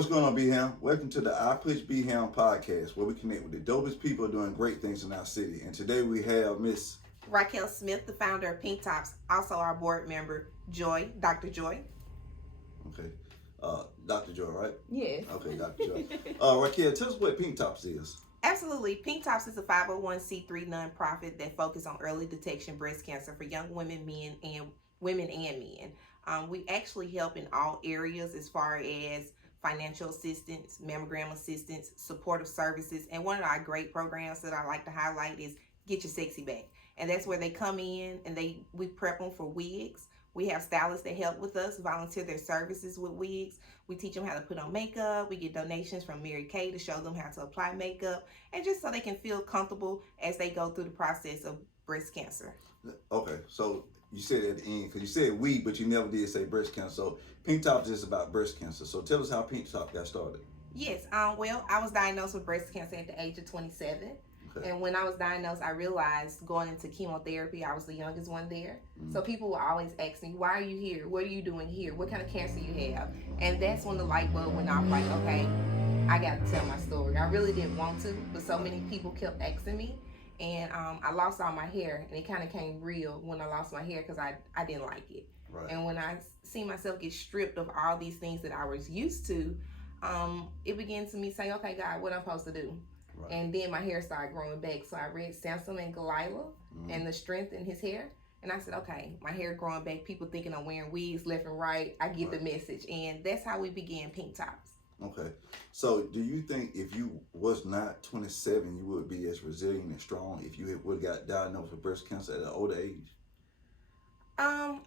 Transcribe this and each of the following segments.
What's going on, BHM? Welcome to the iPUSH BHM Podcast, where we connect with the dopest people doing great things in our city. And today we have Miss Raquel Smith, the founder of Pink Tops, also our board member, Dr. Joy. Okay, Dr. Joy, right? Yes. Okay, Dr. Joy. Raquel, tell us what Pink Tops is. Absolutely. Pink Tops is a 501c3 nonprofit that focuses on early detection breast cancer for young women, women and men. We actually help in all areas as far as financial assistance, mammogram assistance, supportive services, and one of our great programs that I like to highlight is Get Your Sexy Back. And that's where they come in and we prep them for wigs. We have stylists that help with us, volunteer their services with wigs. We teach them how to put on makeup. We get donations from Mary Kay to show them how to apply makeup, and just so they can feel comfortable as they go through the process of breast cancer. Okay, so you said at the end, because you said we, but you never did say breast cancer. So Pink Tops is about breast cancer. So tell us how Pink Top got started. Yes, well, I was diagnosed with breast cancer at the age of 27. Okay. And when I was diagnosed, I realized going into chemotherapy, I was the youngest one there. Mm-hmm. So people would always ask me, why are you here? What are you doing here? What kind of cancer you have? And that's when the light bulb went off, like, okay, I got to tell my story. I really didn't want to, but so many people kept asking me. And I lost all my hair, and it kind of came real when I lost my hair because I didn't like it. Right. And when I see myself get stripped of all these things that I was used to, it began to me say, okay, God, what I'm supposed to do? Right. And then my hair started growing back. So I read Samson and Delilah and the strength in his hair. And I said, okay, my hair growing back, people thinking I'm wearing wigs left and right. I get the message. And that's how we began Pink Tops. Okay. So do you think if you was not 27, you would be as resilient and strong if you would have got diagnosed with breast cancer at an older age?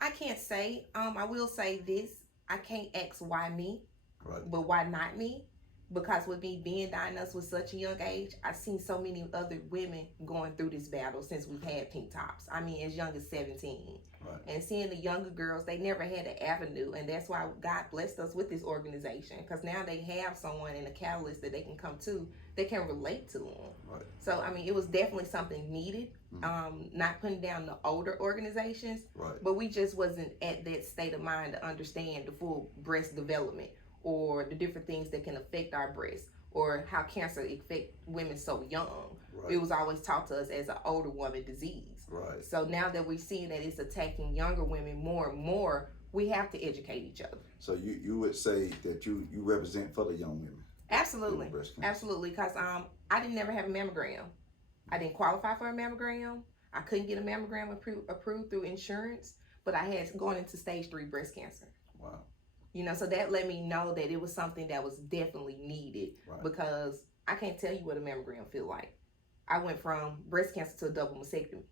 I can't say. I will say this. I can't ask why me, but why not me? Because with me being diagnosed with such a young age, I've seen so many other women going through this battle since we've had Pink Tops. I mean, as young as 17. Right. And seeing the younger girls, they never had an avenue. And that's why God blessed us with this organization. Because now they have someone and a catalyst that they can come to that can relate to them. Right. So, I mean, it was definitely something needed. Mm-hmm. Not putting down the older organizations. Right. But we just wasn't at that state of mind to understand the full breast development, or the different things that can affect our breasts, or how cancer affect women so young. Right. It was always taught to us as an older woman disease. Right. So now that we're seeing that it's attacking younger women more and more, we have to educate each other. So you would say that you represent for the young women? Absolutely. Absolutely, because I didn't never have a mammogram. I didn't qualify for a mammogram. I couldn't get a mammogram approved through insurance, but I had gone into stage 3 breast cancer. Wow. You know, so that let me know that it was something that was definitely needed. Right. Because I can't tell you what a mammogram feel like. I went from breast cancer to a double mastectomy.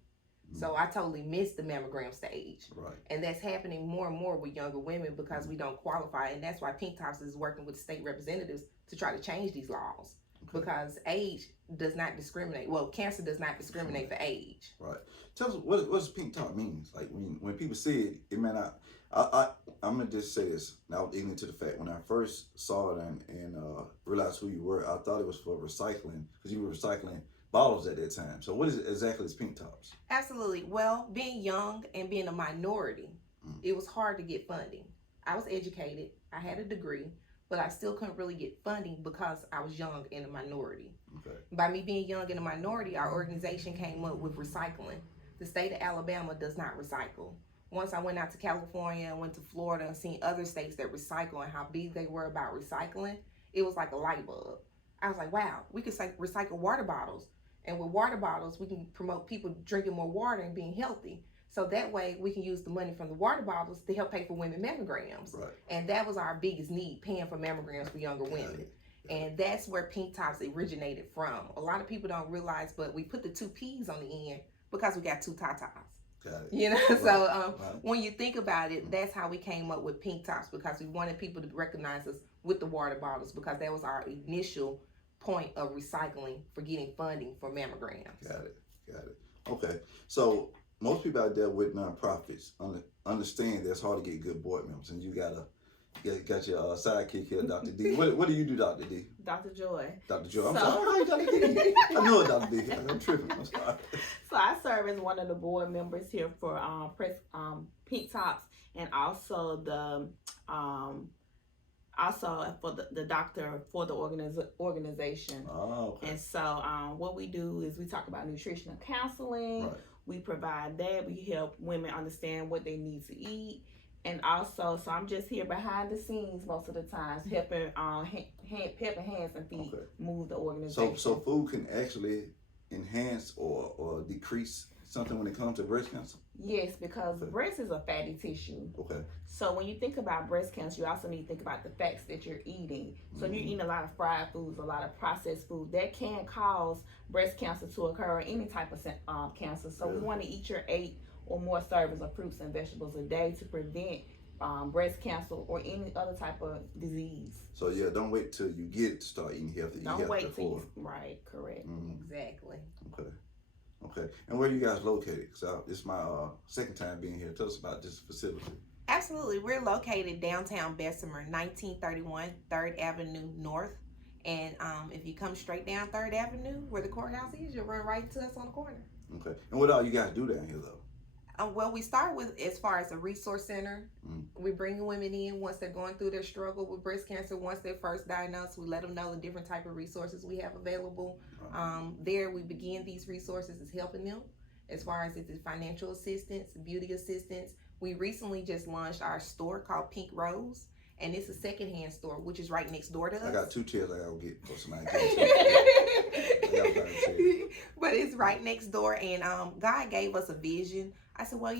So I totally missed the mammogram stage. Right. And that's happening more and more with younger women because we don't qualify. And that's why Pink Tops is working with state representatives to try to change these laws. Okay. Because age does not discriminate. Well, cancer does not discriminate for age. Right. Tell us what does Pink Top means? Like when people say it, it may not. I'm gonna just say this. Now, ignorant to the fact, when I first saw it and realized who you were, I thought it was for recycling because you were recycling bottles at that time. So what is it exactly is Pink Tops? Absolutely. Well, being young and being a minority, it was hard to get funding. I was educated. I had a degree, but I still couldn't really get funding because I was young and a minority. Okay. By me being young and a minority, our organization came up with recycling. The state of Alabama does not recycle. Once I went out to California and went to Florida and seen other states that recycle and how big they were about recycling, it was like a light bulb. I was like, wow, we could recycle water bottles. And with water bottles, we can promote people drinking more water and being healthy. So that way we can use the money from the water bottles to help pay for women mammograms. Right. And that was our biggest need, paying for mammograms for younger women. And that's where Pink Tops originated from. A lot of people don't realize, but we put the 2 P's on the end because we got 2 tatas. Got it. You know, right. So when you think about it, that's how we came up with Pink Tops, because we wanted people to recognize us with the water bottles, because that was our initial point of recycling for getting funding for mammograms. Got it. Okay, so most people out there with nonprofits understand that it's hard to get good board members, and you got your sidekick here, Dr. D. What do you do, Dr. D? Dr. Joy. Dr. Joy. I'm sorry, Dr. D. I know it, Dr. D. I'm tripping. I'm sorry. So I serve as one of the board members here for Pink Tops, and also also for the doctor for the organization. Oh, okay. And so what we do is we talk about nutritional counseling. Right. We provide that. We help women understand what they need to eat. And also, so I'm just here behind the scenes most of the times, helping helping hands and feet Okay. move the organization. So food can actually enhance or decrease something when it comes to breast cancer? Yes, because Okay. breast is a fatty tissue. Okay. So when you think about breast cancer, you also need to think about the fats that you're eating. So if you're eating a lot of fried foods, a lot of processed food, that can cause breast cancer to occur or any type of cancer. So we want to eat your 8 or more servings of fruits and vegetables a day to prevent breast cancer or any other type of disease. So yeah, don't wait till you get it to start eating healthy. Don't eat healthy wait till before. right, correct. Exactly. Okay. Okay. And where are you guys located? Because it's my second time being here. Tell us about this facility. Absolutely. We're located downtown Bessemer, 1931 3rd Avenue North. And if you come straight down 3rd Avenue, where the courthouse is, you'll run right to us on the corner. Okay. And what all you guys do down here though? Well, we start with as far as a resource center. We bring women in once they're going through their struggle with breast cancer. Once they're first diagnosed, we let them know the different type of resources we have available. There, we begin these resources as helping them as far as it's financial assistance, beauty assistance. We recently just launched our store called Pink Rose, and it's a secondhand store, which is right next door to us. I got 2 chairs I gotta get for somebody. But it's right next door, and God gave us a vision. I said, well,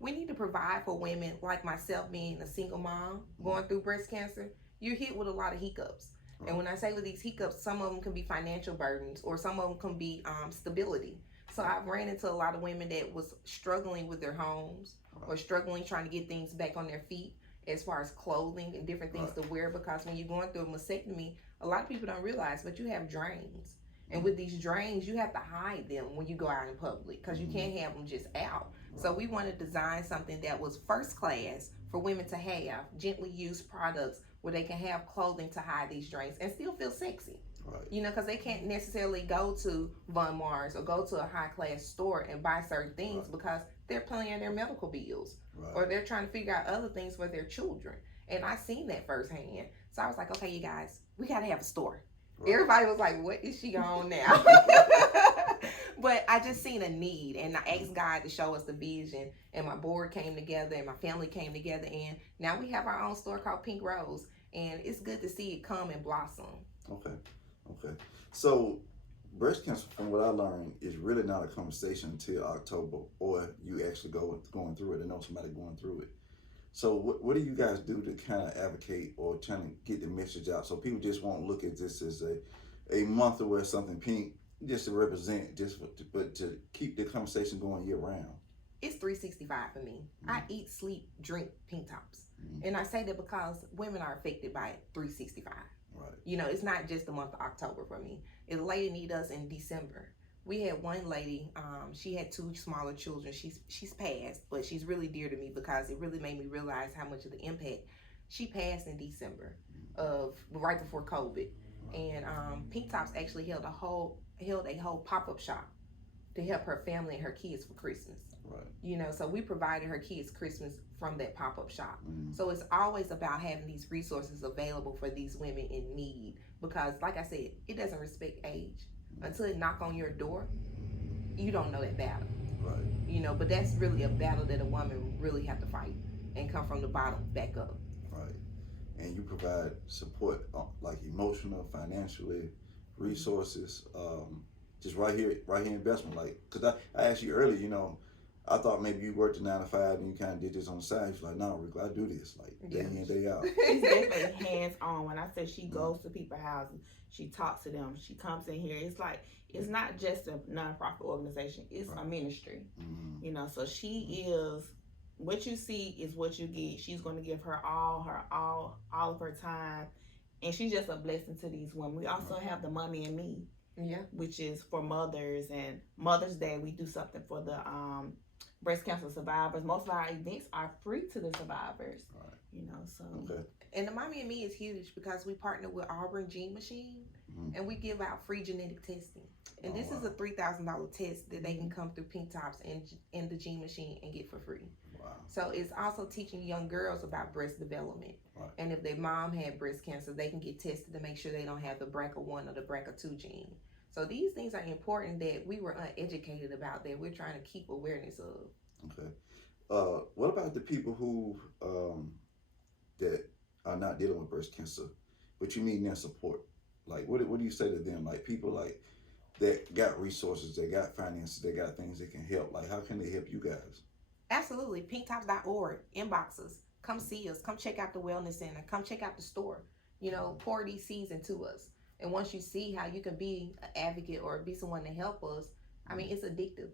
we need to provide for women like myself, being a single mom going through breast cancer. You're hit with a lot of hiccups. Right. And when I say with these hiccups, some of them can be financial burdens or some of them can be stability. So I've ran into a lot of women that was struggling with their homes or struggling trying to get things back on their feet as far as clothing and different things to wear, because when you're going through a mastectomy, a lot of people don't realize, but you have drains. And with these drains, you have to hide them when you go out in public because you can't have them just out. So we want to design something that was first class for women to have, gently used products where they can have clothing to hide these drains and still feel sexy. Right. Because they can't necessarily go to Von Mars or go to a high class store and buy certain things because they're paying their medical bills or they're trying to figure out other things for their children. And I seen that firsthand. So I was like, okay, you guys, we got to have a store. Right. Everybody was like, what is she on now? But I just seen a need, and I asked God to show us the vision, and my board came together and my family came together, and now we have our own store called Pink Rose, and it's good to see it come and blossom. Okay. So breast cancer, from what I learned, is really not a conversation until October, or you actually going through it and know somebody going through it. So what do you guys do to kind of advocate or trying to get the message out so people just won't look at this as a month to wear something pink just to represent, but to keep the conversation going year round? It's 365 for me. I eat, sleep, drink pink tops. And I say that because women are affected by it 365. Right. It's not just the month of October for me. A lady need us in December. We had one lady, she had 2 smaller children. She's passed, but she's really dear to me because it really made me realize how much of the impact. She passed in December right before COVID. And Pink Tops actually held a whole pop-up shop to help her family and her kids for Christmas. Right. So we provided her kids Christmas from that pop-up shop. So it's always about having these resources available for these women in need, because like I said, it doesn't respect age. Until it knock on your door, you don't know that battle. Right. But that's really a battle that a woman really have to fight and come from the bottom back up. Right. And you provide support like emotional, financially, resources, just right here in Bessemer. Like, cause I asked you earlier, I thought maybe you worked a 9 to 5 and you kind of did this on the side. She's like, no, Rico, I do this like day in, day out. She's definitely hands on. When I say she goes to people's houses, she talks to them, she comes in here. It's like, it's not just a nonprofit organization, it's a ministry. So she is, what you see is what you get. She's going to give all of her time, and she's just a blessing to these women. We also have the Mommy and Me, which is for mothers, and Mother's Day we do something for the breast cancer survivors. Most of our events are free to the survivors. So. Okay. And the Mommy and Me is huge because we partner with Auburn Gene Machine, and we give out free genetic testing. And this is a $3,000 test that they can come through Pink Tops and the Gene Machine and get for free. Wow. Wow. So it's also teaching young girls about breast development. Right. And if their mom had breast cancer, they can get tested to make sure they don't have the BRCA1 or the BRCA2 gene. So these things are important that we were uneducated about, that we're trying to keep awareness of. Okay. What about the people who that are not dealing with breast cancer, but you need their support? Like, what do you say to them? Like, people like that got resources, they got finances, they got things that can help. Like, how can they help you guys? Absolutely. Pinktops.org, inbox us. Come see us. Come check out the wellness center. Come check out the store. You know, pour these seeds into us. And once you see how you can be an advocate or be someone to help us, I mean, it's addictive.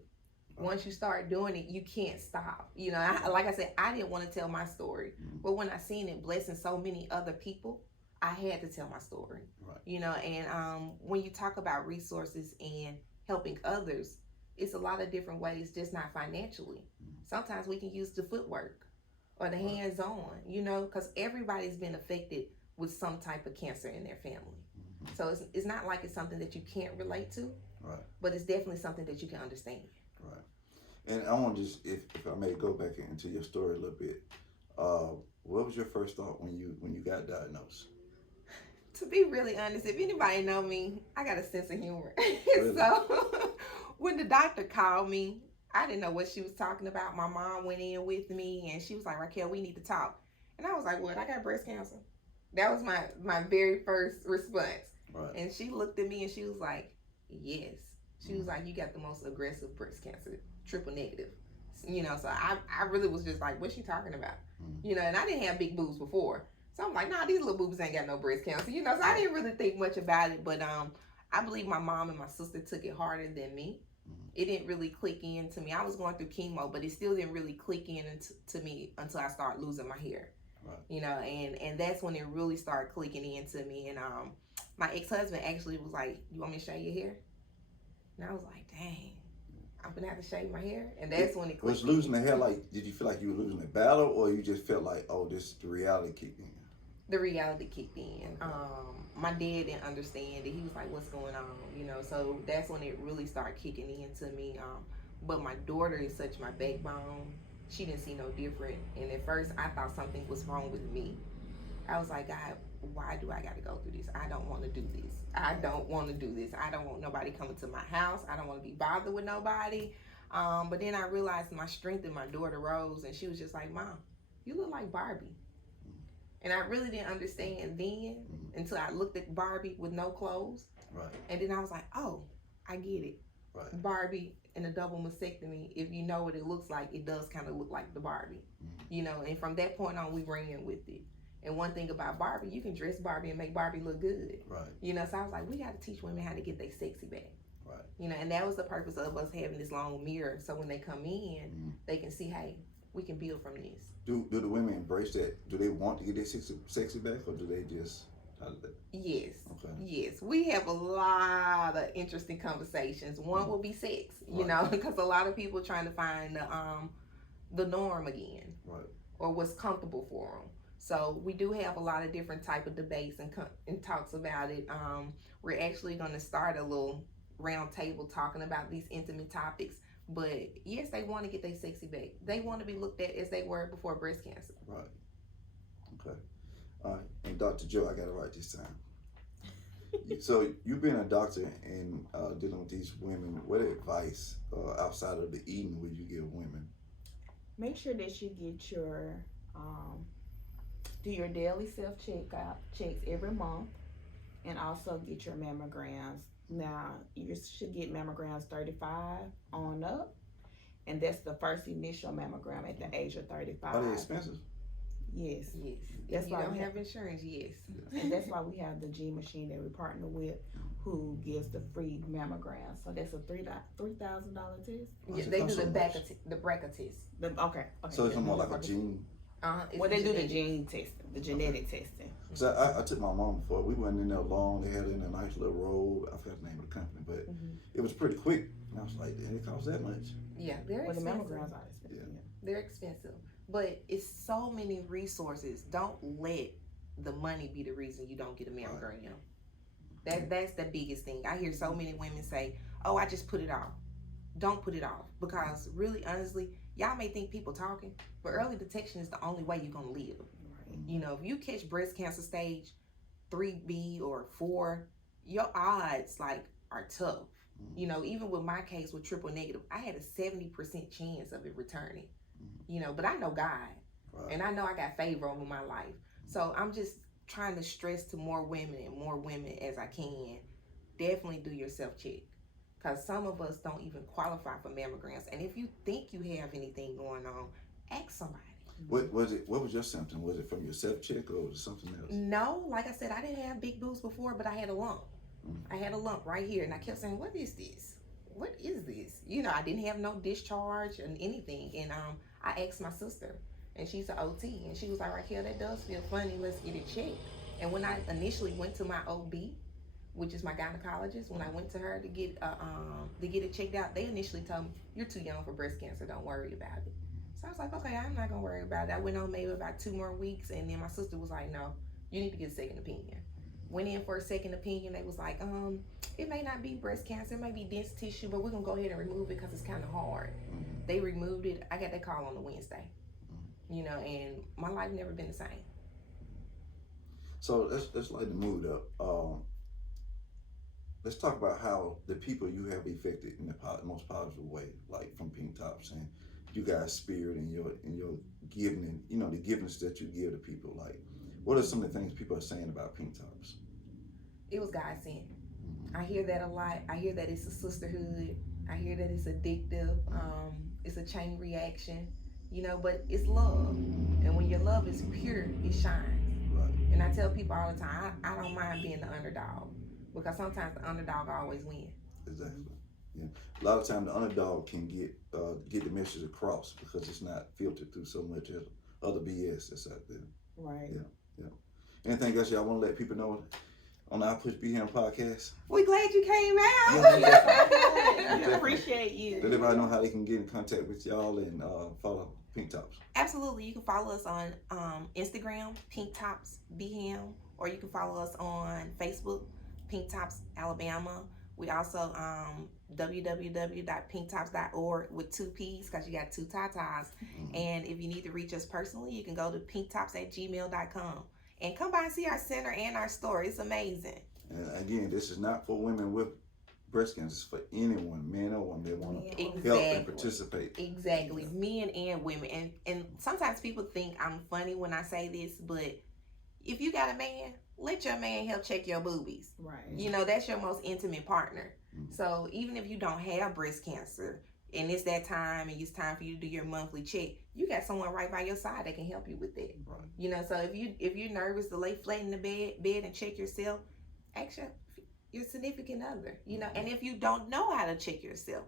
Once you start doing it, you can't stop. You know, like I said, I didn't want to tell my story. But when I seen it blessing so many other people, I had to tell my story. Right. You know, and when you talk about resources and helping others, it's a lot of different ways, just not financially. Sometimes we can use the footwork or the hands-on, you know, because everybody's been affected with some type of cancer in their family. So it's not like it's something that you can't relate to, Right. but it's definitely something that you can understand. Right. And I want to just, if I may go back into your story a little bit, what was your first thought when you got diagnosed? To be really honest, if anybody know me, I got a sense of humor. Really? So when the doctor called me, I didn't know what she was talking about. My mom went in with me and she was like, Raquel, we need to talk. And I was like, what? I got breast cancer. That was my very first response. Right. And she looked at me and she was like, yes. She was like, you got the most aggressive breast cancer, triple negative. You know, so I really was just like, what's she talking about? You know, and I didn't have big boobs before. So I'm like, nah, these little boobs ain't got no breast cancer. You know, so I didn't really think much about it. But I believe my mom and my sister took it harder than me. It didn't really click in to me. I was going through chemo, but it still didn't really click in to me until I started losing my hair. Right. You know, and that's when it really started clicking into me. And my ex-husband actually was like, you want me to shave your hair? And I was like, dang, I'm gonna have to shave my hair. And that's when it clicked. Was losing the hair like, did you feel like you were losing the battle, or you just felt like, oh, this the reality kicked in? The reality kicked in. My dad didn't understand it. He was like, what's going on? You know, so that's when it really started kicking into me. But my daughter is such my backbone. She didn't see no different. And at first I thought something was wrong with me. I was like, God, why do I got to go through this? I don't want to do this. I don't want to do this. I don't want nobody coming to my house. I don't want to be bothered with nobody. But then I realized my strength in my daughter rose, and she was just like, Mom, you look like Barbie. And I really didn't understand then until I looked at Barbie with no clothes. Right. And then I was like, oh, I get it. Right. Barbie and a double mastectomy, if you know what it looks like, it does kind of look like the Barbie. You know, and from that point on, we ran with it. And one thing about Barbie, you can dress Barbie and make Barbie look good. Right. You know, so I was like, we got to teach women how to get their sexy back. Right. You know, and that was the purpose of us having this long mirror. So when they come in, they can see, hey, we can build from this. Do the women embrace that? Do they want to get their sexy back, or do they just? How do they? Yes. Okay. Yes. We have a lot of interesting conversations. One will be sex, you Right. know, because a lot of people trying to find the norm again, Right. or what's comfortable for them. So we do have a lot of different type of debates and talks about it. We're actually going to start a little round table talking about these intimate topics. But yes, they want to get their sexy back. They want to be looked at as they were before breast cancer. Right. Okay. All right. And Dr. Joe, I got it right this time. So you've been a doctor and dealing with these women. What advice outside of the eating would you give women? Make sure that you get your do your daily checks every month, and also get your mammograms. Now, you should get mammograms 35 on up, and that's the first initial mammogram at the age of 35. Are they expensive? Yes. Yes. That's If you why don't we have insurance, yes. And that's why we have the G machine that we partner with, who gives the free mammogram. So that's a $3,000 test. Yeah, they do the BRCA test. Okay. So it's more like a gene. Well, they do the gene testing, the genetic testing. So I took my mom before. We went in there alone. They had it in a nice little robe. I forgot the name of the company, but it was pretty quick. And I was like, "Did it cost that much?" Yeah, they're Well, the expensive. mammograms are expensive. Yeah. They're expensive, but it's so many resources. Don't let the money be the reason you don't get a mammogram. That's the biggest thing. I hear so many women say, "Oh, I just put it off." Don't put it off, because really, honestly, y'all may think people talking, but early detection is the only way you're gonna live. Right. You know, if you catch breast cancer stage 3B or 4, your odds like are tough. You know, even with my case with triple negative, I had a 70% chance of it returning. You know, but I know God, and I know I got favor over my life. So I'm just trying to stress to more women as I can. Definitely do your self check, because some of us don't even qualify for mammograms. And if you think you have anything going on, ask somebody. What was it? What was your symptom? Was it from your self check or was it something else? No, like I said, I didn't have big boobs before, but I had a lump. I had a lump right here, and I kept saying, "What is this? What is this?" You know, I didn't have no discharge and anything. And I asked my sister, and she's an OT, and she was like, "Raquel, that does feel funny. Let's get it checked." And when I initially went to my OB, which is my gynecologist, when I went to her to get it checked out, they initially told me, "You're too young for breast cancer. Don't worry about it." So I was like, "Okay, I'm not gonna worry about it." I went on maybe about 2 more weeks, and then my sister was like, "No, you need to get a second opinion." Went in for a second opinion. They was like, it may not be breast cancer, it may be dense tissue, but we're gonna go ahead and remove it because it's kind of hard. They removed it. I got that call on a Wednesday. You know, and my life never been the same. So let's lighten the mood up. Let's talk about how the people you have affected in the most positive way, like from Pink Tops and you guys' spirit and your giving, you know, the givings that you give to people. Like, what are some of the things people are saying about Pink Tops? It was God sent. I hear that a lot. I hear that it's a sisterhood. I hear that it's addictive. It's a chain reaction, you know, but it's love. And when your love is pure, it shines. Right. And I tell people all the time, I don't mind being the underdog, because sometimes the underdog always wins. Exactly. Yeah. A lot of times the underdog can get the message across because it's not filtered through so much other BS that's out there. Right. Yeah. Anything else y'all want to let people know on the iPUSH BHM Podcast? We glad you came out. Yeah, We appreciate you. Let everybody know how they can get in contact with y'all and follow Pink Tops. Absolutely. You can follow us on Instagram, Pink Tops BHM, or you can follow us on Facebook, Pink Tops Alabama. We also www.pinktops.org with 2 P's, because you got 2 tatas. And if you need to reach us personally, you can go to pinktops@gmail.com. And come by and see our center and our store. It's amazing. And again, this is not for women with breast cancer. It's for anyone, man or woman, that want to help and participate. Exactly. Men and women. And sometimes people think I'm funny when I say this, but if you got a man, let your man help check your boobies. Right. You know, that's your most intimate partner. So even if you don't have breast cancer and it's that time and it's time for you to do your monthly check, you got someone right by your side that can help you with that. Right. You know, so if you're nervous to lay flat in the bed and check yourself, ask your significant other. You know, and if you don't know how to check yourself,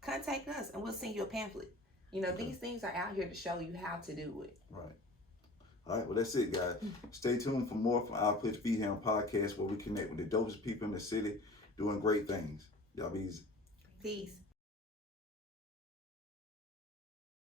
contact us and we'll send you a pamphlet. You know, these things are out here to show you how to do it. Right. All right, well, that's it, guys. Stay tuned for more from our iPUSH BHM Podcast, where we connect with the dopest people in the city doing great things. Y'all be easy. Peace.